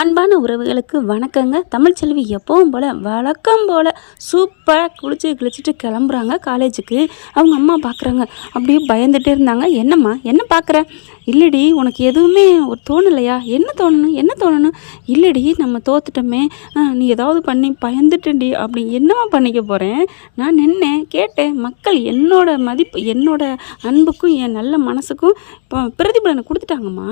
அன்பான உறவுகளுக்கு வணக்கங்க. தமிழ்ச்செல்வி எப்பவும் போல் வழக்கம் போல் சூப்பராக குளிச்சு கிழிச்சிட்டு கிளம்புறாங்க காலேஜுக்கு. அவங்க அம்மா பார்க்குறாங்க, அப்படியே பயந்துகிட்டே இருந்தாங்க. என்னம்மா என்ன பார்க்குற? இல்லடி உனக்கு எதுவுமே ஒரு தோணலையா? என்ன தோணணும்? இல்லடி நம்ம தோத்துட்டோமே, நீ ஏதாவது பண்ணி பயந்துட்டேன்டி. அப்படி என்னம்மா பண்ணிக்க போகிறேன்? நான் நின்னேன் கேட்டேன். மக்கள் என்னோட மதிப்பு, என்னோட அன்புக்கும் என் நல்ல மனசுக்கும் இப்போ பிரதிபலனை கொடுத்துட்டாங்கம்மா.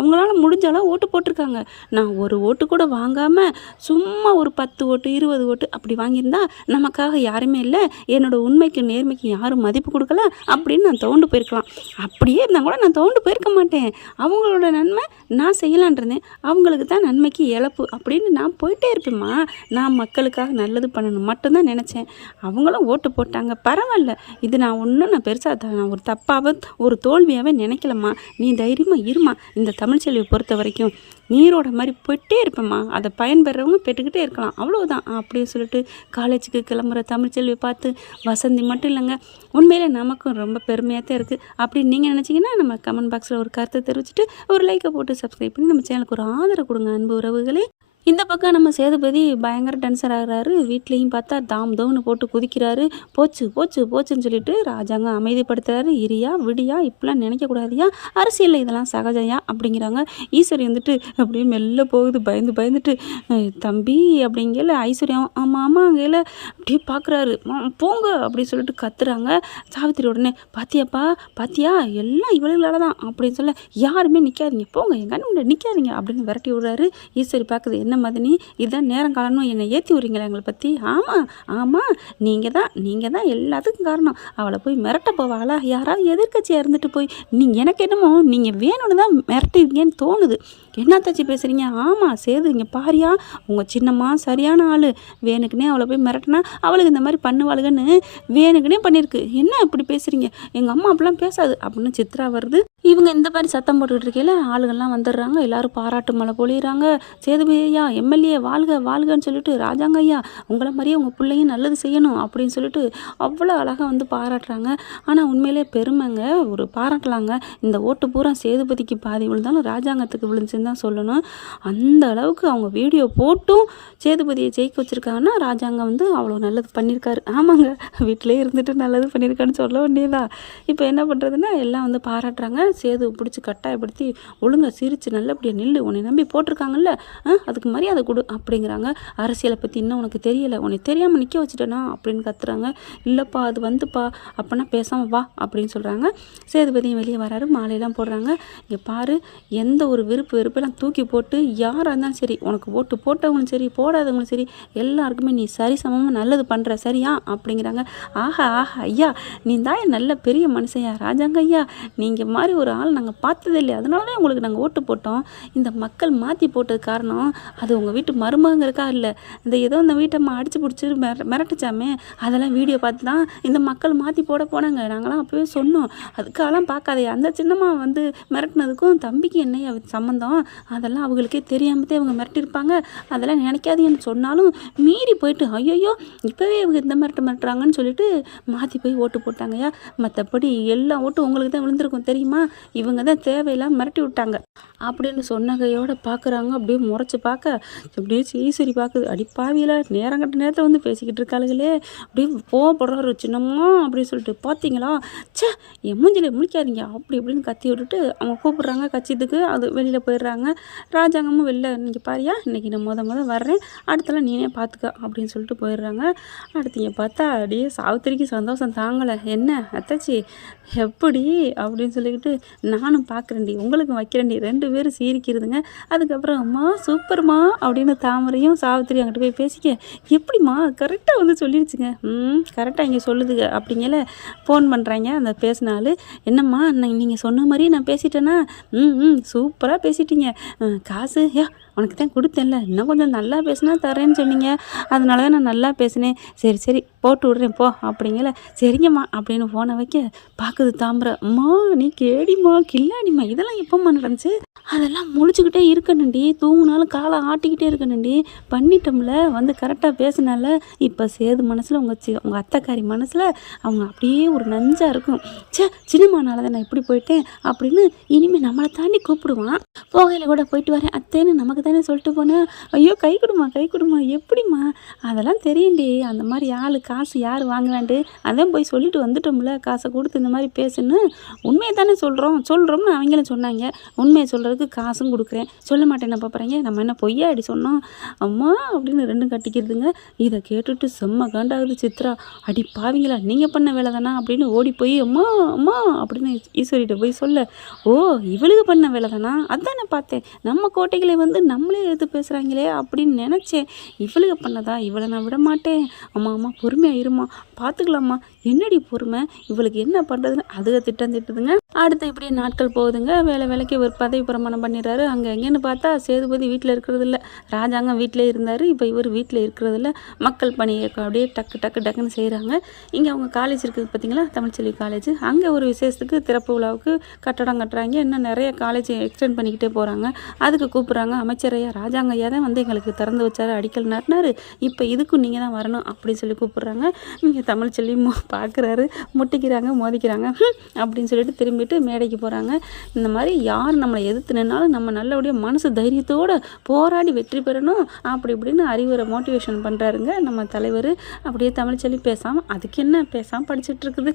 அவங்களால முடிஞ்ச அளவு ஓட்டு போட்டிருக்காங்க. நான் ஒரு ஓட்டு கூட வாங்காமல் சும்மா ஒரு 10 ஓட்டு 20 ஓட்டு அப்படி வாங்கியிருந்தா நமக்காக யாருமே இல்லை, என்னோட உண்மைக்கு நேர்மைக்கு யாரும் மதிப்பு கொடுக்கல அப்படின்னு நான் தோண்டு போயிருக்கலாம். அப்படியே இருந்தால் கூட நான் தோண்டு போயிருக்க மாட்டேன். அவங்களோட நன்மை நான் செய்யலான் இருந்தேன், அவங்களுக்கு தான் நன்மைக்கு இழப்பு அப்படின்னு நான் போயிட்டே இருப்பேம்மா. நான் மக்களுக்காக நல்லது பண்ணணும் மட்டும்தான் நினச்சேன். அவங்களும் ஓட்டு போட்டாங்க, பரவாயில்ல. இது நான் பெருசாக நான் ஒரு தப்பாக ஒரு தோல்வியாகவே நினைக்கலம்மா. நீ தைரியமாக இருமா. இந்த தமிழ்ச்செல்வியை பொறுத்த வரைக்கும் நீரோட மாதிரி போயிட்டே இருப்பேம்மா. அதை பயன்பெறவங்க பெற்றுக்கிட்டே இருக்கலாம், அவ்வளோதான் அப்படின்னு சொல்லிட்டு காலேஜுக்கு கிளம்புற தமிழ்ச்செல்வியை பார்த்து வசந்தி மட்டும் இல்லைங்க, உண்மையிலே நமக்கும் ரொம்ப பெருமையாக தான் இருக்குது. அப்படின்னு நீங்கள் நினச்சிங்கன்னா நம்ம கமெண்ட் பாக்ஸில் ஒரு கருத்தை தெரிவிச்சுட்டு ஒரு லைக்கை போட்டு சப்ஸ்கிரைப் பண்ணி நம்ம சேனலுக்கு ஒரு ஆதரவு கொடுங்க அன்பு உறவுகளே. இந்த பக்கம் நம்ம சேதுபதி பயங்கர டென்ஷன் ஆகிறாரு. வீட்லேயும் பார்த்தா தாம் தோன்னு போட்டு குதிக்கிறாரு. போச்சு போச்சு போச்சுன்னு சொல்லிட்டு ராஜாங்க அமைதிப்படுத்துறாரு. இரியா விடியா இப்படிலாம் நினைக்கக்கூடாதியா, அரசியலில் இதெல்லாம் சகஜயா அப்படிங்கிறாங்க. ஈஸ்வரி வந்துட்டு அப்படியே மெல்ல போகுது பயந்துட்டு. தம்பி அப்படிங்கல ஐஸ்வர்யம் ஆமாங்கல அப்படியே பார்க்குறாரு. போங்க அப்படின்னு சொல்லிட்டு கத்துறாங்க. சாவித்திரி உடனே பாத்தியா எல்லாம் இவளுகளால தான் அப்படின்னு சொல்ல, யாருமே நிற்காதீங்க போங்க, என் கண்ணு முன்னாடி நிற்காதீங்க அப்படின்னு விரட்டி விடுறாரு. ஈஸ்வரி பார்க்குது, என்ன மதினி இதுதான் நேரம் காலணும் என்னை ஏற்றி விட்றீங்களா எங்களை பற்றி? ஆமாம் நீங்கள் தான் எல்லாத்துக்கும் காரணம். அவளை போய் மிரட்ட போவாங்களா? யாராவது எதிர்கட்சியாக இருந்துட்டு போய் எனக்கு என்னமோ நீங்கள் வேணும்னு தான் மிரட்டிருக்கீங்கன்னு தோணுது. என்னத்தாச்சி பேசுகிறீங்க? ஆமாம் சேது, இங்கே பாரியா, உங்கள் சின்னம்மா சரியான ஆள். வேணுக்குனே அவளை போய் மிரட்டினா அவளுக்கு இந்த மாதிரி பண்ணுவாளுகன்னு வேணுக்குனே பண்ணியிருக்கு. என்ன இப்படி பேசுகிறீங்க? எங்கள் அம்மா அப்படிலாம் பேசாது அப்படின்னு சித்ரா வருது. இவங்க இந்த மாதிரி சத்தம் போட்டுக்கிட்டு இருக்கையில ஆளுகள்லாம் வந்துடுறாங்க. எல்லாரும் பாராட்டு மழை பொழியிறாங்க. சேதுபதி ஐயா எம்எல்ஏ வாழ்கன்னு சொல்லிட்டு, ராஜாங்க ஐயா உங்களை மாதிரியே உங்கள் பிள்ளையும் நல்லது செய்யணும் அப்படின்னு சொல்லிட்டு அவ்வளோ அழகாக வந்து பாராட்டுறாங்க. ஆனால் உண்மையிலே பெருமைங்க, ஒரு பாராட்டலாங்க. இந்த ஓட்டு பூரா சேதுபதிக்கு பாதி விழுந்தாலும் ராஜாங்கத்துக்கு விழுந்துச்சுன்னு தான் சொல்லணும். அந்த அளவுக்கு அவங்க வீடியோ போட்டும் சேதுபதியை ஜெயிக்க வச்சுருக்காங்கன்னா ராஜாங்கம் வந்து அவ்வளோ நல்லது பண்ணியிருக்காரு. ஆமாங்க, வீட்டிலே இருந்துட்டு நல்லது பண்ணியிருக்கான்னு சொல்ல வேண்டியதா. இப்போ என்ன பண்ணுறதுன்னா எல்லாம் வந்து பாராட்டுறாங்க. சேது பிடிச்சி கட்டாயப்படுத்தி ஒழுங்காக சிரித்து நல்லபடியாக நில்லு, உன்னை நம்பி போட்டிருக்காங்கல்ல, அதுக்கு மரியாதை கொடு அப்படிங்கிறாங்க. அரசியலை பற்றி இன்னும் உனக்கு தெரியலை, உன்னை தெரியாமல் நிற்க வச்சுட்டேனா அப்படின்னு கத்துறாங்க. இல்லைப்பா அது வந்துப்பா, அப்போனா பேசாமல் வா அப்படின்னு சொல்கிறாங்க. சேதுபதியும் வெளியே வராரு. மாலையெல்லாம் போடுறாங்க. இங்கே பாரு, எந்த ஒரு வெறுப்பெல்லாம் தூக்கி போட்டு யாராக இருந்தாலும் சரி, உனக்கு ஓட்டு போட்டவங்களும் சரி போடாதவங்களும் சரி எல்லாருக்குமே நீ சரி சமமாக நல்லது பண்ணுற சரியா அப்படிங்கிறாங்க. ஆஹா ஐயா, நீ தான் நல்ல பெரிய மனுஷையா ராஜாங்க ஐயா, நீங்கள் மாதிரி ஒரு ஆள் நாங்கள் பார்த்ததே இல்லை, அதனால தான் உங்களுக்கு நாங்கள் ஓட்டு போட்டோம். இந்த மக்கள் மாற்றி போட்டது காரணம் அது உங்கள் வீட்டு மருமகங்கிறக்கா இல்லை, ஏதோ இந்த வீட்டை அடிச்சு பிடிச்சி மிரட்டுச்சாமே, அதெல்லாம் வீடியோ பார்த்து தான் இந்த மக்கள் மாற்றி போட போனாங்க. நாங்களாம் அப்போவே சொன்னோம், அதுக்காகலாம் பார்க்காதே, அந்த சின்னம்மா வந்து மிரட்டினதுக்கும் தம்பிக்கு என்னையா சம்மந்தம், அதெல்லாம் அவங்களுக்கே தெரியாமத்தே அவங்க மிரட்டியிருப்பாங்க, அதெல்லாம் நினைக்காதீங்கன்னு சொன்னாலும் மீறி போயிட்டு ஐயோ இப்போவே இவங்க இந்த மிரட்டுறாங்கன்னு சொல்லிட்டு மாற்றி போய் ஓட்டு போட்டாங்கய்யா. மற்றபடி எல்லா ஓட்டும் உங்களுக்கு தான் விழுந்திருக்கும் தெரியுமா, இவங்க தான் தேவையில்லாமல் மிரட்டி விட்டாங்க அப்படின்னு சொன்ன கையோட பார்க்குறாங்க. அப்படியே முறைச்சி பார்க்க அப்படியே ஈஸ்வரி பார்க்குது. அடிப்பாவியில் நேரங்கட்ட நேரத்தில் வந்து பேசிக்கிட்டு இருக்காளுகளே. அப்படியே போகப்படுறாரு சின்னம்மா அப்படின்னு சொல்லிட்டு, பார்த்தீங்களா சே என் மூஞ்சிலே முழிக்காதீங்க அப்படி இப்படின்னு கத்தி விட்டுட்டு அவங்க கூப்பிட்றாங்க கட்சித்துக்கு. அது வெளியில் போயிடுறாங்க. ராஜாங்கமும் வெளில, நீங்கள் பாரியா இன்றைக்கி நான் முத வர்றேன், அடுத்தலாம் நீனே பார்த்துக்க அப்படின்னு சொல்லிட்டு போயிடுறாங்க. அடுத்தீங்க பார்த்தா அப்படியே சாவித்திரிக்கு சந்தோஷம் தாங்கலை. என்ன அத்தாச்சி எப்படி அப்படின்னு சொல்லிக்கிட்டு, நானும் பார்க்குறேன்டி உங்களுக்கும் வைக்கிறேன்டி, 2 பேரும் சீரிக்கிறதுங்க. அதுக்கப்புறம் அம்மா சூப்பர்மா அப்படின்னு தாமரையும் சாவித்திரி அங்கிட்டு போய் பேசிக்க, எப்படிம்மா கரெக்டாக வந்து சொல்லிடுச்சுங்க. கரெக்டாக இங்கே சொல்லுதுங்க அப்படிங்கல ஃபோன் பண்ணுறாங்க. அந்த பேசினாலு, என்னம்மா நீங்கள் சொன்ன மாதிரி நான் பேசிட்டேன்னா? சூப்பராக பேசிட்டீங்க, காசு உனக்கு தான் கொடுத்தேன்ல, இன்னும் கொஞ்சம் நல்லா பேசினா தரேன்னு சொன்னீங்க, அதனால தான் நான் நல்லா பேசினேன், சரி போட்டு விட்றேன் போ அப்படிங்கல. சரிங்கம்மா அப்படின்னு ஃபோனை வைக்க பார்க்குது தாமரை. அம்மா நீ அடிமா கில்லாடிம்மா இதெல்லாம் எப்போம்மா நடந்துச்சு? அதெல்லாம் முழிச்சுக்கிட்டே இருக்கணுண்டி, தூங்குனாலும் காலை ஆட்டிக்கிட்டே இருக்கணுண்டி. பண்ணிட்டோம்ல, வந்து கரெக்டாக பேசினால. இப்போ சேது மனசில் உங்கள் அத்தைக்காரி மனசில் அவங்க அப்படியே ஒரு நஞ்சா இருக்கும். சின்னம்மானால தான் நான் இப்படி போயிட்டேன் அப்படின்னு இனிமேல் நம்மளை தாண்டி கூப்பிடுவான். போகையில் கூட போயிட்டு வரேன் அத்தேன்னு நமக்கு தானே சொல்லிட்டு போனேன். ஐயோ கை கொடுமா எப்படிம்மா? அதெல்லாம் தெரியும்டி, அந்த மாதிரி ஆள் காசு யார் வாங்குறான்ட்டு. அதான் போய் சொல்லிட்டு வந்துட்டோம்ல, காசை கொடுத்து இந்த மாதிரி பேசுன்னு. உண்மையை தானே சொல்கிறோம்னு அவங்களும் சொன்னாங்க. உண்மையை சொல்கிறதுக்கு காசும் கொடுக்குறேன், சொல்ல மாட்டேன் பார்க்குறீங்க. நம்ம என்ன பொய்யா அடி சொன்னோம்? அம்மா அப்படின்னு ரெண்டும் கட்டிக்கிறதுங்க. இதை கேட்டுட்டு செம்ம காண்டாகுது சித்ரா. அடி பாவிங்களா, நீங்கள் பண்ண வேலை தானா அப்படின்னு ஓடி போய் அம்மா அம்மா அப்படின்னு ஈஸ்வரிட்ட போய் சொல்ல, ஓ இவளுக்கு பண்ண வேலை தானா, அதான் நான் பார்த்தேன். நம்ம கோட்டைகளை வந்து நம்மளே எடுத்து பேசுகிறாங்களே அப்படின்னு நினச்சேன். இவளுக்கு பண்ணதா, இவளை நான் விட மாட்டேன். அம்மா பொறுமையாக இருமா, பார்த்துக்கலாம்மா. என்னடி பொறுமை, இவளுக்கு என்ன பண்ணுறதுன்னு அதுக திட்டம் திட்டுதுங்க. அடுத்து இப்படியே நாட்கள் போகுதுங்க. வேலைக்கு ஒரு பதவி பிரமாணம் பண்ணிடுறாரு. அங்கே எங்கேன்னு பார்த்தா சேதுபதி வீட்டில் இருக்கிறது இல்லை, ராஜாங்கம் வீட்டிலே இருந்தார். இப்போ இவர் வீட்டில் இருக்கிறதில்ல. மக்கள் பணியை அப்படியே டக்குன்னு செய்கிறாங்க. இங்கே அவங்க காலேஜ் இருக்குது பார்த்தீங்களா, தமிழ்ச்செல்வி காலேஜ். அங்கே ஒரு விசேஷத்துக்கு திறப்பு விழாவுக்கு கட்டடம் கட்டுறாங்க. இன்னும் நிறைய காலேஜ் எக்ஸ்டெண்ட் பண்ணிக்கிட்டே போகிறாங்க. அதுக்கு கூப்பிட்றாங்க. அமைச்சரையா ராஜாங்க ஐயா தான் வந்து எங்களுக்கு திறந்து வச்சார், அடிக்கல் நாட்டினார். இப்போ இதுக்கும் நீங்கள் தான் வரணும் அப்படின்னு சொல்லி கூப்பிட்றாங்க. இங்கே தமிழ்ச்செல்வி பார்க்குறாரு, முட்டிக்கிறாங்க, மோதிக்கிறாங்க. அப்படின்னு சொல்லிட்டு திரும்பிட்டு மேடைக்கு போகிறாங்க. இந்த மாதிரி யார் நம்மளை எதிர்த்து நின்னாலும் நம்ம நல்லபடியாக மனசு தைரியத்தோடு போராடி வெற்றி பெறணும் அப்படி இப்படின்னு அறிவுரை மோட்டிவேஷன் பண்ணுறாருங்க நம்ம தலைவர். அப்படியே தமிழ்ச்செல்வி பேசாமல் அதுக்கு என்ன பேசாமல் படிச்சுட்டு இருக்குது.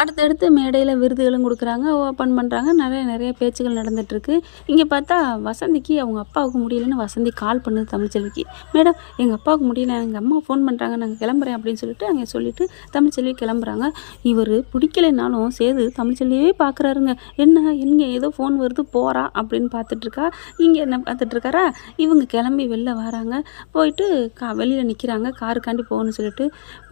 அடுத்தடுத்து மேடையில் விருதுகளும் கொடுக்குறாங்க, ஓப்பன் பண்ணுறாங்க. நிறைய பேச்சுகள் நடந்துகிட்ருக்கு. இங்கே பார்த்தா வசந்திக்கு அவங்க அப்பாவுக்கு முடியலன்னு வசந்தி கால் பண்ணுது தமிழ்ச்செல்விக்கு. மேடம் எங்கள் அப்பாவுக்கு முடியல, எங்கள் அம்மா ஃபோன் பண்ணுறாங்க, நாங்கள் கிளம்புறேன் அப்படின்னு சொல்லிட்டு அங்கே சொல்லிவிட்டு தமிழ்ச்செல்வி கிளம்புறாங்க. இவர் பிடிக்கலைனாலும் சேது தமிழ்ச்செல்வியே பார்க்குறாருங்க. என்ன ஏதோ ஃபோன் வருது போகிறா அப்படின்னு பார்த்துட்ருக்கா. இங்கே என்ன பார்த்துட்ருக்காரா, இவங்க கிளம்பி வெளில வராங்க. போயிட்டு வெளியில் நிற்கிறாங்க, காருக்காண்டி போகணும்னு சொல்லிட்டு.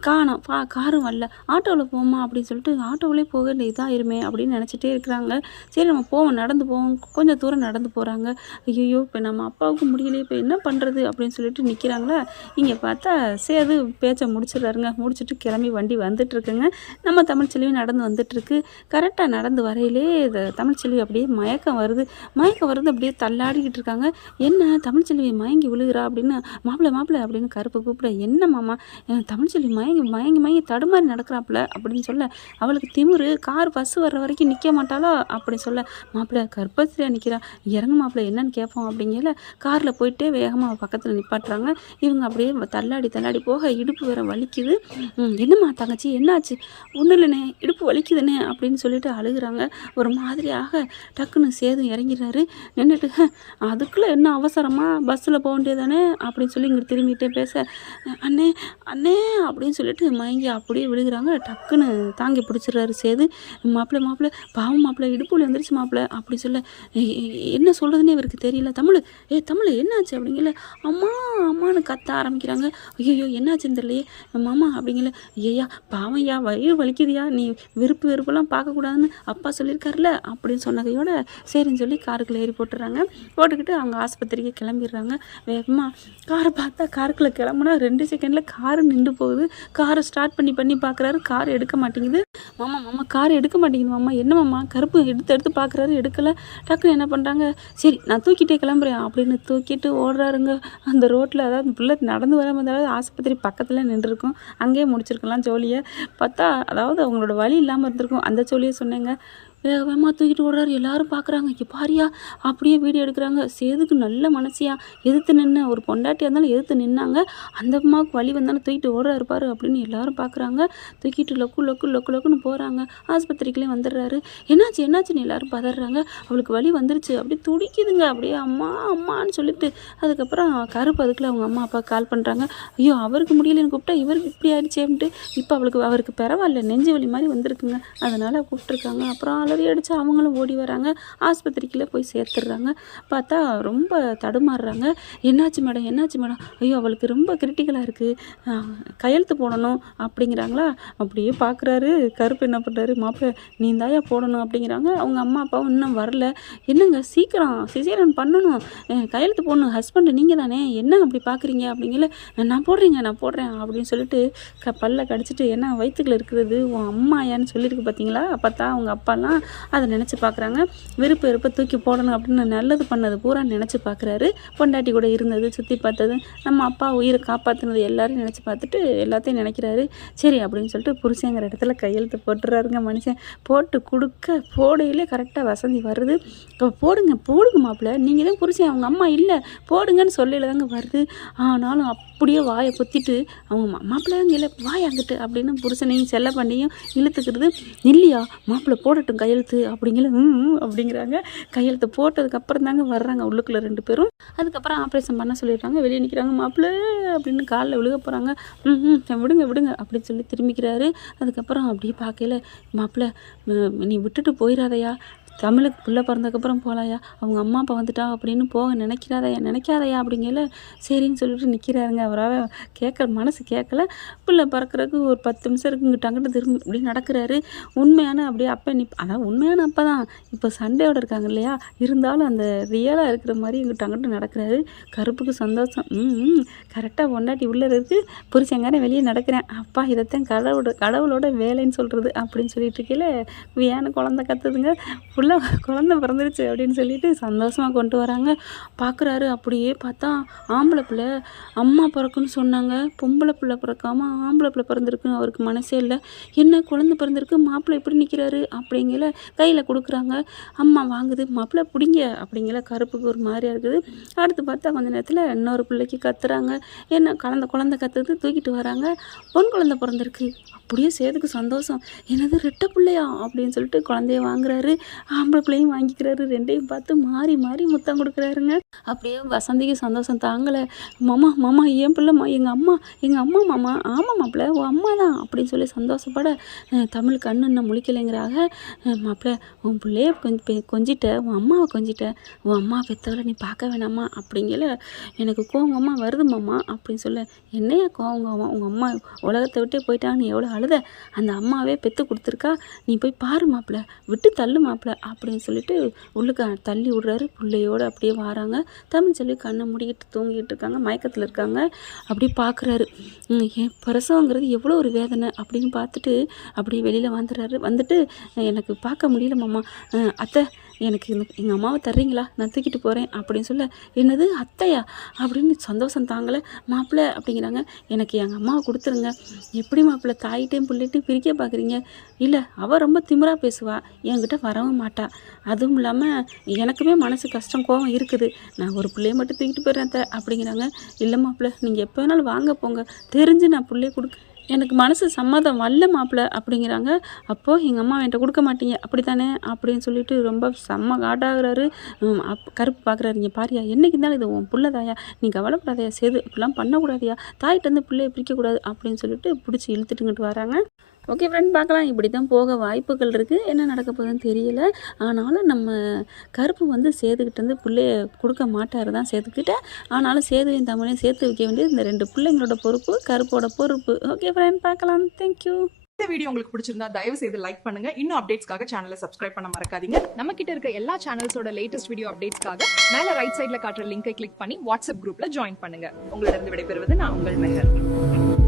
காணோம், காரும் வரல. ஆட்டோவில் போமா அப்படின்னு சொல்லிட்டு ஆட்டோவிலே போக இதாயிருமே அப்படின்னு நினச்சிட்டே இருக்கிறாங்க. சரி நம்ம போவோம், நடந்து போவோம். கொஞ்சம் தூரம் நடந்து போகிறாங்க. ஐயோ இப்போ நம்ம அப்பாவுக்கு முடியலையே, இப்போ என்ன பண்ணுறது அப்படின்னு சொல்லிட்டு நிற்கிறாங்களா. இங்கே பார்த்தா சேது பேச்சை முடிச்சிடுறாருங்க. முடிச்சுட்டு கிளம்பி வண்டி வந்துட்டுருக்குங்க. நம்ம தமிழ்ச்செல்வி நடந்து வந்துட்டுருக்கு. கரெக்டாக நடந்து வரையிலே தமிழ்ச்செல்வி அப்படியே மயக்கம் வருது. அப்படியே தள்ளாடிக்கிட்டு இருக்காங்க. என்ன தமிழ்ச்செல்வி மயங்கி விழுகிறா அப்படின்னு, மாப்பிள்ளை அப்படின்னு கருப்பு கூப்பிட, என்ன மாமா தமிழ்ச்செல்வி மயங்கி தடுமாறி நடக்கிறாப்புல அப்படின்னு சொல்ல, அவளுக்கு திமிரு, கார் பஸ் வர்ற வரைக்கும் நிற்க மாட்டாளோ அப்படி சொல்ல, மாப்பிள்ளை கர்ப்பத்திலே நிற்கிறா, இறங்கு மாப்பிள்ளை என்னன்னு கேட்போம் அப்படிங்கல காரில் போயிட்டே வேகமாக பக்கத்தில் நிப்பாட்டுறாங்க. இவங்க அப்படியே தள்ளாடி போக இடுப்பு வேற வலிக்குது. என்னம்மா தங்கச்சி என்னாச்சு? ஒன்றும் இல்லைண்ணே, இடுப்பு வலிக்குதுண்ணே அப்படின்னு சொல்லிட்டு அழுகுறாங்க. ஒரு மாதிரியாக டக்குன்னு சேதும் இறங்கிறாரு. நின்றுட்டு அதுக்குள்ளே என்ன அவசரமா, பஸ்ஸில் போக வேண்டியதானே அப்படின்னு சொல்லி இங்கே திரும்பிகிட்டே பேச, அண்ணே அப்படின்னு சொல்லிட்டு மயங்கி அப்படியே விழுகிறாங்க. டக்குன்னு தாங்கி பிடிச்சிடுறாரு சேது. மாப்பிள்ளை பாவம் மாப்பிள்ளை, இடுப்பு வலி வந்துருச்சு மாப்பிள்ளை அப்படி சொல்ல, என்ன சொல்கிறதுனே இவருக்கு தெரியல. தமிழ் என்னாச்சு அப்படிங்கல, அம்மான்னு கத்த ஆரம்பிக்கிறாங்க. ஐயோ என்னாச்சுன்னு தெரியலையே மாமா அப்படிங்கல. ஐயா பாவம்யா, வயிறு வலிக்குதியா, நீ வெறுப்பெல்லாம் பார்க்கக்கூடாதுன்னு அப்பா சொல்லியிருக்காருல அப்படின்னு சொன்னதையோட சரின்னு சொல்லி காருக்குள்ளே ஏறி போட்டுக்கிட்டு அவங்க ஆஸ்பத்திரிக்கு கிளம்பிடுறாங்க. வேகமாக காரை பார்த்தா காருக்குள்ளே கிளம்புனா 2 செகண்டில் காரு நின்று போகுது. காரை ஸ்டார்ட் பண்ணி பார்க்குறாரு, கார் எடுக்க மாட்டேங்குது. மாமா கார் எடுக்க மாட்டேங்குது மாமா, என்ன மாமா கருப்பு எடுத்து பார்க்குறாரு, எடுக்கலை. டக்குன்னு என்ன பண்ணுறாங்க, சரி நான் தூக்கிட்டே கிளம்புறேன் அப்படின்னு தூக்கிட்டு ஓடுறாருங்க அந்த ரோட்டில். அதாவது பிள்ளை நடந்து வராமல், அதாவது ஆஸ்பத்திரி பக்கத்தில் நின்றுருக்கும், அங்கேயே முடிச்சிருக்கலாம் ஜோலியை. பார்த்தா அதாவது அவங்களோட வழி இல்லாமல் இருந்திருக்கும். அந்த ஜோலியை சொன்னேங்க. வேகமாக தூக்கிட்டு ஓடுறாரு. எல்லாரும் பார்க்குறாங்க, இங்கே பாரியா அப்படியே வீடியோ எடுக்கிறாங்க. சேதுக்கு நல்ல மனசியா, எதிர்த்து நின்று ஒரு பொண்டாட்டியாக இருந்தாலும் எதிர்த்து நின்னாங்க. அந்த அம்மாவுக்கு வலி வந்தாலும் தூக்கிட்டு ஓடுறாரு பாரு அப்படின்னு எல்லாரும் பார்க்குறாங்க. தூக்கிட்டு லொக்குன்னு போகிறாங்க. ஆஸ்பத்திரிக்குள்ளே வந்துடுறாரு. என்னாச்சுன்னு எல்லாரும் பதறாங்க. அவளுக்கு வலி வந்துருச்சு, அப்படியே துடிக்குதுங்க, அப்படியே அம்மான்னு சொல்லிட்டு. அதுக்கப்புறம் கருப்பு அதுக்குள்ள அவங்க அம்மா அப்பா கால் பண்ணுறாங்க. ஐயோ அவருக்கு முடியலன்னு கூப்பிட்டா இவருக்கு இப்படி ஆயிடுச்சேன்ட்டு. இப்போ அவருக்கு பரவாயில்ல, நெஞ்சு வலி மாதிரி வந்திருக்குங்க, அதனால் கூப்பிட்ருக்காங்க. அப்புறம் அலறி அடித்து அவங்களும் ஓடி வராங்க. ஆஸ்பத்திரிக்குள்ளே போய் சேர்த்துடுறாங்க. பார்த்தா ரொம்ப தடுமாறுறாங்க. என்னாச்சு மேடம்? ஐயோ அவளுக்கு ரொம்ப கிரிட்டிக்கலாக இருக்குது, கையெழுத்து போடணும் அப்படிங்கிறாங்களா. அப்படியே பார்க்குறாரு கருப்பு. என்ன பண்ணுறாரு, மாப்பிள்ளை நீ தாயா போடணும் அப்படிங்கிறாங்க. அவங்க அம்மா அப்பாவும் இன்னும் வரல. என்னங்க சீக்கிரம் சிசேரியன் பண்ணணும், கையெழுத்து போடணும், ஹஸ்பண்ட் நீங்கள் தானே, என்ன அப்படி பார்க்குறீங்க அப்படிங்கல. நான் போடுறேன் அப்படின்னு சொல்லிட்டு பல்ல கடிச்சிட்டு, என்ன வயிற்றுக்குள்ள இருக்கிறது உன் அம்மாயான்னு சொல்லியிருக்கு பார்த்தீங்களா. பார்த்தா அவங்க அப்பாலாம் அதை நினச்சி பார்க்குறாங்க. விருப்ப வெறுப்பை தூக்கி போடணும் அப்படின்னு நல்லது பண்ணது பூரா நினச்சி பார்க்குறாரு. பொண்டாட்டி கூட இருந்தது, சுற்றி பார்த்தது, நம்ம அப்பா உயிரை காப்பாற்றினது எல்லாரையும் நினச்சி பார்த்துட்டு எல்லாத்தையும் நினைக்கிறாரு. சரி அப்படின்னு சொல்லிட்டு புருஷங்கிற இடத்துல கையெழுத்து போட்டுறாருங்க மனுஷன். போட்டு போடையிலே கரெக்டாக வசந்தி வருது. போடுங்க மாப்பிள்ளை, நீங்கள் தான் புருஷன், அவங்க அம்மா இல்லை போடுங்கன்னு சொல்லையில் தாங்க வருது. ஆனாலும் அப்படியே வாயை பொத்திட்டு அவங்க மாப்பிள்ளைங்க இல்லை வாய் அங்கிட்டு அப்படின்னு புருஷனையும் செல்ல பண்ணியும் இழுத்துக்கிறது. இல்லையா மாப்பிள்ளை போடட்டும் கையெழுத்து அப்படிங்கிறாங்க. கையெழுத்து போட்டதுக்கப்புறம் தாங்க வர்றாங்க உள்ளுக்குள்ளே 2 பேரும். அதுக்கப்புறம் ஆப்ரேஷன் பண்ண சொல்லிடுறாங்க. வெளியே நிற்கிறாங்க. மாப்பிள்ளை அப்படின்னு காலில் விழுக போகிறாங்க. விடுங்க அப்படின்னு சொல்லி திரும்பிக்கிறாரு. அதுக்கப்புறம் அப்படியே பார்க்கல, மாப்பிள்ளை நீ விட்டுட்டு போயிடாதையா, தமிழுக்கு பிள்ளை பிறந்ததுக்கப்புறம் போகலாயா, அவங்க அம்மா அப்பா வந்துட்டா அப்படின்னு போக நினைக்காதையா அப்படிங்கல. சரின்னு சொல்லிட்டு நிற்கிறாருங்க. அவரால் மனசு கேட்கல. பிள்ளை பறக்கிறதுக்கு ஒரு 10 நிமிஷம் இருக்குங்கிட்ட அங்கிட்டு திரும்பி இப்படி நடக்கிறாரு. உண்மையான அப்படியே அப்போ அதாவது உண்மையான அப்போ தான் இப்போ சண்டையோடு இருக்காங்க இல்லையா, இருந்தாலும் அந்த ரியலாக இருக்கிற மாதிரி இங்கிட்ட அங்கிட்டு நடக்கிறாரு. கருப்புக்கு சந்தோஷம். கரெக்டாக பொண்டாட்டி உள்ளே இருக்குது, புருஷங்காரன் வெளியே நடக்கிறேன், அப்பா இதைத்தான் கடவுளோட வேலைன்னு சொல்கிறது அப்படின்னு சொல்லிட்டு இருக்கையில் வியானு குழந்தை கத்துதுங்க. குழந்தை பிறந்துருச்சு அப்படின்னு சொல்லிட்டு சந்தோஷமாக கொண்டு வராங்க. பார்க்குறாரு. அப்படியே பார்த்தா ஆம்பளை பிள்ளை அம்மா பிறக்குன்னு சொன்னாங்க, பொம்பளை பிள்ளை பிறக்காம ஆம்பளை பிள்ளை பிறந்திருக்குன்னு அவருக்கு மனசே இல்லை. என்ன குழந்தை பிறந்திருக்கு, மாப்பிள்ளை எப்படி நிற்கிறாரு அப்படிங்கிற கையில் கொடுக்குறாங்க. அம்மா வாங்குது, மாப்பிள்ளை பிடிங்க அப்படிங்கிற. கருப்புக்கு ஒரு மாதிரியாக இருக்குது. அடுத்து பார்த்தா கொஞ்ச நேரத்தில் இன்னொரு பிள்ளைக்கு கத்துறாங்க. என்ன குழந்தை கத்துது, தூக்கிட்டு வராங்க. பொன் குழந்தை பிறந்திருக்கு. அப்படியே சேதுக்கு சந்தோஷம். என்னது 2 பிள்ளையா அப்படின்னு சொல்லிட்டு குழந்தைய வாங்குறாரு. ஆம்பளை பிள்ளையும் வாங்கிக்கிறாரு. 2ஐயும் பார்த்து மாறி முத்தம் கொடுக்குறாருங்க. அப்படியே வசந்திக்கு சந்தோஷம் தாங்கலை. மாமா என் பிள்ளைம்மா, எங்கள் அம்மா மாமா. ஆமாம் மாப்பிள்ளை உன் அம்மா தான் அப்படின்னு சொல்லி சந்தோஷப்பட தமிழ் கண்ணு இன்னும் முழிக்கலைங்கிறாங்க. மாப்பிள்ளை உன் பிள்ளைய கொஞ்சிட்ட, உன் அம்மாவை கொஞ்சிட்ட, உன் அம்மா பெற்றவரை நீ பார்க்க வேணாமா அப்படிங்கல. எனக்கு கோவமா வருது மாமா அப்படின்னு சொல்ல. என்னையா கோவம், உங்கள் அம்மா உலகத்தை விட்டே போயிட்டான்னு எவ்வளோ அழுத, அந்த அம்மாவே பெற்று கொடுத்துருக்கா, நீ போய் பாரு மாப்பிள்ளை, விட்டு தள்ளு மாப்பிள்ளை அப்படின்னு சொல்லிட்டு உள்ளுக்கு தள்ளி விடுறாரு. பிள்ளையோடு அப்படியே வராங்க. தமிழ் சொல்லி கண்ணை மூடிக்கிட்டு தூங்கிட்டு இருக்காங்க, மயக்கத்தில் இருக்காங்க. அப்படியே பார்க்குறாரு. என் பிரசவங்கிறது எவ்வளோ ஒரு வேதனை அப்படின்னு பார்த்துட்டு அப்படியே வெளியில் வந்துட்டு எனக்கு பார்க்க முடியல மாமா, அத்தை எனக்கு எங்கள் அம்மாவை தர்றீங்களா, நான் தூக்கிட்டு போகிறேன் அப்படின்னு சொல்ல. என்னது அத்தையா அப்படின்னு சந்தோஷம் தாங்கலை. மாப்பிள்ளை அப்படிங்கிறாங்க. எனக்கு எங்கள் அம்மாவை கொடுத்துருங்க. எப்படி மாப்பிள்ளை தாயிட்டையும் பிள்ளைட்டையும் பிரிக்க பார்க்குறீங்க? இல்லை, அவள் ரொம்ப திமிராக பேசுவா, என்கிட்ட வரவும் மாட்டா. அதுவும் இல்லாமல் எனக்குமே மனசு கஷ்டம் கோவம் இருக்குது. நான் ஒரு பிள்ளைய மட்டும் தூக்கிட்டு போயிடுறேன் அத்தை அப்படிங்கிறாங்க. இல்லை மாப்பிள்ளை நீங்கள் எப்போ வேணாலும் வாங்க போங்க, தெரிஞ்சு நான் பிள்ளைய எனக்கு மனசு சம்மதம் வரல மாப்பிள்ளை அப்படிங்கிறாங்க. அப்போது எங்கள் அம்மா என்கிட்ட கொடுக்க மாட்டீங்க அப்படி தானே அப்படின்னு சொல்லிட்டு ரொம்ப செம்ம காட்டாகிறாரு. கருப்பு பார்க்குறாரு. இங்கே பாரியா, என்றைக்கு இருந்தாலும் இது உன் பிள்ளைதாயா, நீ கவலைப்படாதையா, சேது இப்படிலாம் பண்ணக்கூடாதையா, தாயிட்டேருந்து பிள்ளையை பிரிக்கக்கூடாது அப்படின்னு சொல்லிட்டு பிடிச்சி இழுத்துட்டுங்கிட்டு வராங்க. ஓகே ஃப்ரெண்ட், பார்க்கலாம். இப்படி தான் போக வாய்ப்புகள் இருக்குது. என்ன நடக்க போகுதுன்னு தெரியல. ஆனாலும் நம்ம கருப்பு சேதுக்கிட்டேருந்து பிள்ளைய கொடுக்க மாட்டார் தான் சேதுக்கிட்ட. ஆனாலும் சேதுவையும் தமிழையும் சேர்த்து வைக்க வேண்டியது இந்த 2 பிள்ளைங்களோட பொறுப்பு, கருப்போட பொறுப்பு. ஓகே ஃப்ரெண்ட், பார்க்கலாம். தேங்க்யூ. இந்த வீடியோ உங்களுக்கு பிடிச்சிருந்தா தயவு செய்து லைக் பண்ணுங்க. இன்னும் அப்டேட்ஸ்க்காக சேனலை சப்ஸ்கிரைப் பண்ண மறக்காதீங்க. நம்ம கிட்ட இருக்க எல்லா சேனல்ஸோட லேட்டஸ்ட் வீடியோ அப்டேட்ஸ்க்காக மேல ரைட் சைட்ல காட்டுற லிங்கை கிளிக் பண்ணி வாட்ஸ்அப் குரூப்ல ஜாயின் பண்ணுங்க. உங்களிடம் விடைபெறுவது நான் உங்கள் மெஹர்.